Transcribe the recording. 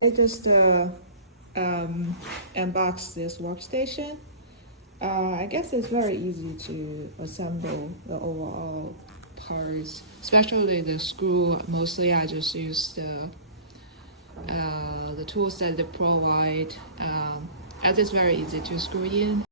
I just unboxed this workstation. I guess it's very easy to assemble the overall parts, especially the screw. Mostly I just use the tools that they provide, as it's very easy to screw in.